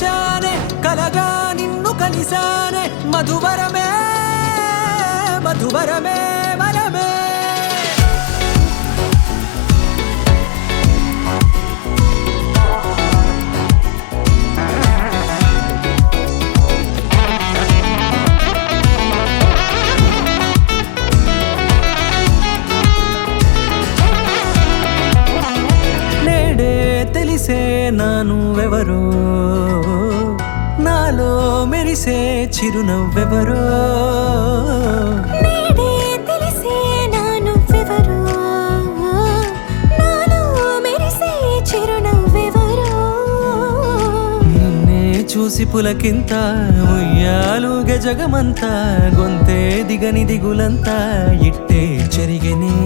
తెరిచానే కలగా నిన్ను కలిసానే మధువరమే మధువరమే వరమే నానువెవరో నాలో మెరిసే చిరునవ్వెవరో నేడే తెలిసే నానువెవరో నాలో మెరిసే చిరునవ్వెవరో నిన్నే చూసి పులకింత ఉయ్యాలుగే జగమంతా గొంతే దిగని దిగులంతా ఇట్టే చెరిగెనే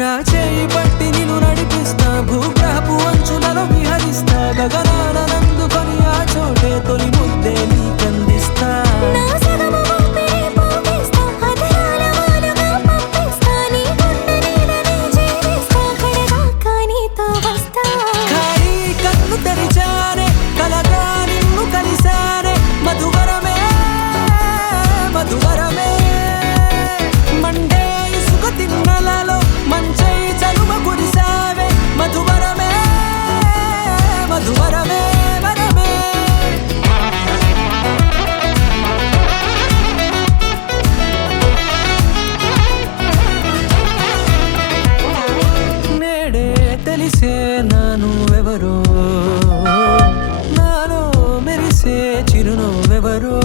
రాచేయి పట్టి నిన్ను నడిపిస్తా భూగ్రహపు అంచులలో విహరిస్తా గగనాన నందుకొని ఆ చోటే తొలి ముద్దే నీకందిస్తా నా సగము ఊపిరి పోగేస్తా అదరాల వాలుగా పంపిస్తా నీ గుండె నీడనే జీవిస్తా కడదాకా నీతో వస్తా ఖాళీ కన్ను తెరిచానే కలగా నిన్ను కలిసానే మధువరమే మధువరమే మండే ఇసుక తిన్నలలో మంచై చలువ కురిసావే మధువరమే మధువరమే వరమే నేడే తెలిసే నానువెవరో నాలో మెరిసే చిరునవ్వెవరో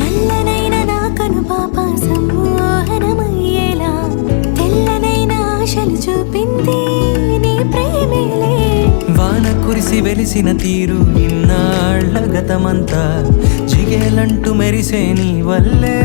నల్లనైన నా కనుపాప సమ్మోహనమయ్యేలా తెల్లనైన ఆశలు చూపింది నీ ప్రేమేలే వాన కురిసి వెలిసిన తీరు ఇన్నాళ్ల గతమంతా జిగేలంటూ మెరిసే నీ వల్లే